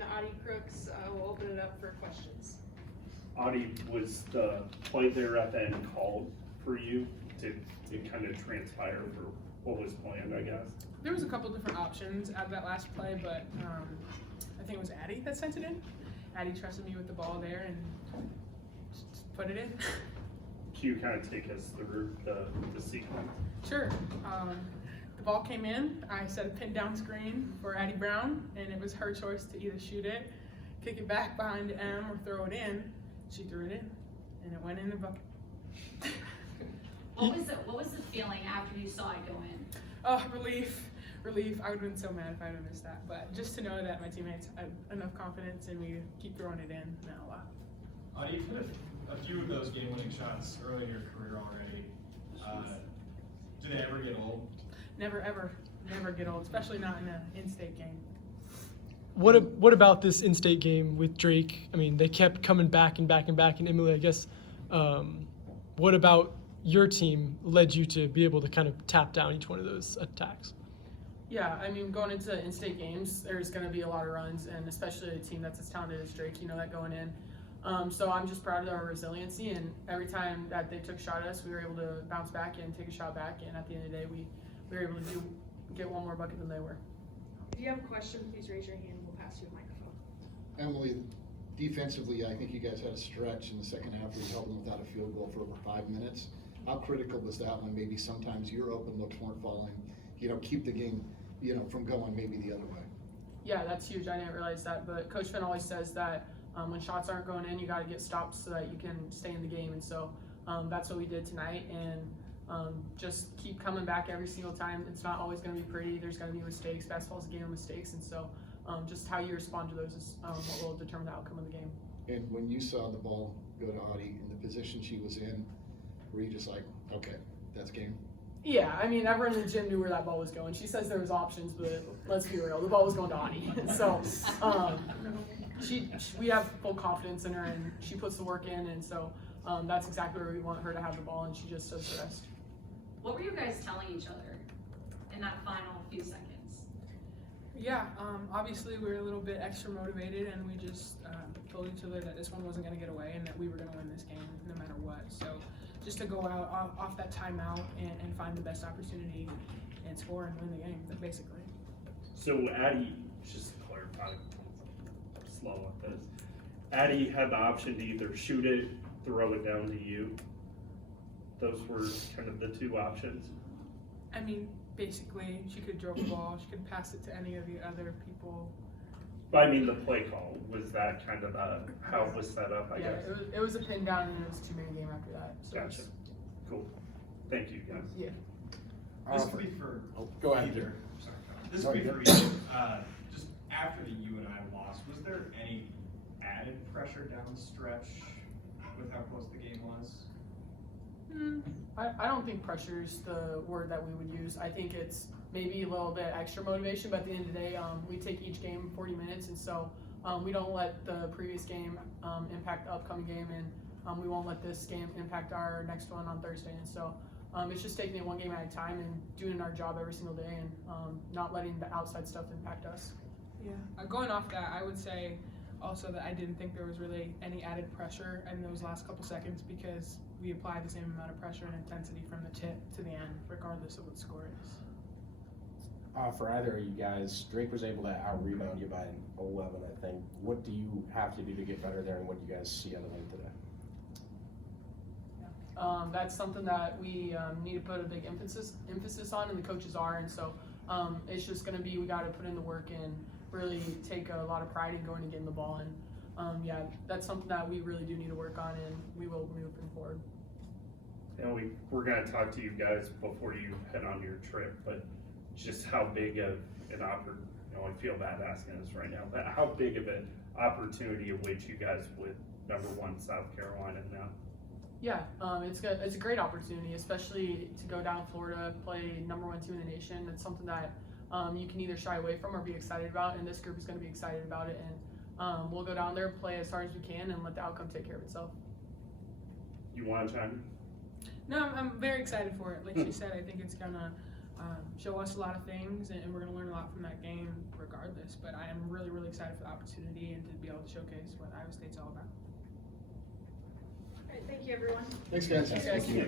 and Audi Crooks. We'll open it up for questions. Audi, was the play there at the end called for you? Did it kind of transpire for what was planned, I guess? There was a couple different options at that last play, but I think it was Addie that sent it in. Addie trusted me with the ball there and just put it in. Can you kind of take us through the sequence? Sure. The ball came in. I set a pin down screen for Addie Brown, and it was her choice to either shoot it, kick it back behind M, or throw it in. She threw it in, and it went in the bucket. What was the feeling after you saw it go in? Oh, relief. I would have been so mad if I would have missed that. But just to know that my teammates had enough confidence in me to keep throwing it in meant a lot. You've hit a few of those game-winning shots early in your career already. Do they ever get old? Never, ever, never get old, especially not in an in-state game. What about this in-state game with Drake? I mean, they kept coming back and back and back, and Emily, I guess, what about your team led you to be able to kind of tap down each one of those attacks? Yeah, I mean, going into in-state games, there's going to be a lot of runs, and especially a team that's as talented as Drake, you know that going in. So I'm just proud of our resiliency, and every time that they took a shot at us, we were able to bounce back and take a shot back, and at the end of the day, we were able to get one more bucket than they were. If you have a question, please raise your hand. We'll pass you a microphone. Emily, defensively, I think you guys had a stretch in the second half where you held them without a field goal for over 5 minutes. How critical was that when maybe sometimes your open looks weren't falling, keep the game, from going maybe the other way? Yeah, that's huge. I didn't realize that, but Coach Finn always says that when shots aren't going in, you got to get stops so that you can stay in the game, and so that's what we did tonight, and just keep coming back every single time. It's not always going to be pretty. There's going to be mistakes. Basketball's a game of mistakes, and so just how you respond to those is what will determine the outcome of the game. And when you saw the ball go to Audi in the position she was in, were you just like, okay, that's game? Yeah, I mean, everyone in the gym knew where that ball was going. She says there was options, but let's be real, the ball was going to Audi. So we have full confidence in her, and she puts the work in, and so that's exactly where we want her to have the ball, and she just does the rest. What were you guys telling each other in that final few seconds? Yeah, obviously we were a little bit extra motivated, and we just told each other that this one wasn't going to get away and that we were going to win this game no matter what. So just to go out off that timeout and find the best opportunity and score and win the game, basically. So Addie, just to clarify, slow with this. Addie had the option to either shoot it, throw it down to you. Those were kind of the two options. I mean, basically, she could dribble the ball, she could pass it to any of the other people. But I mean, the play call, was that kind of how it was set up, I guess? It was a pin down, and it was a 2-minute game after that. So Gotcha. Cool. Thank you, guys. Yeah. This would be for go ahead. either. Sorry, this would be for you. Just after the UNI loss, was there any added pressure down the stretch with how close the game was? I don't think pressure is the word that we would use. I think it's maybe a little bit extra motivation, but at the end of the day, we take each game 40 minutes, and so we don't let the previous game impact the upcoming game, and we won't let this game impact our next one on Thursday. And so it's just taking it one game at a time and doing our job every single day, and not letting the outside stuff impact us. Yeah, going off that, I would say also that I didn't think there was really any added pressure in those last couple seconds because we applied the same amount of pressure and intensity from the tip to the end, regardless of what the score is. For either of you guys, Drake was able to out-rebound you by 11, I think. What do you have to do to get better there, and what do you guys see on the night today? That's something that we need to put a big emphasis on, and the coaches are, and so it's just going to be, we got to put in the work and really take a lot of pride in going and getting the ball, and yeah, that's something that we really do need to work on, and we will move forward. We're going to talk to you guys before you head on your trip, but just how big of an opportunity, I feel bad asking this right now, but how big of an opportunity awaits you guys with #1 South Carolina now? Yeah, it's a great opportunity, especially to go down to Florida, play #1 team in the nation. It's something that you can either shy away from or be excited about, and this group is going to be excited about it, and we'll go down there, play as hard as we can, and let the outcome take care of itself. You want to chime in? No, I'm very excited for it. Like she said, I think it's gonna show us a lot of things, and we're going to learn a lot from that game regardless. But I am really, really excited for the opportunity and to be able to showcase what Iowa State's all about. All right, thank you, everyone. Thanks, guys. Thanks, guys.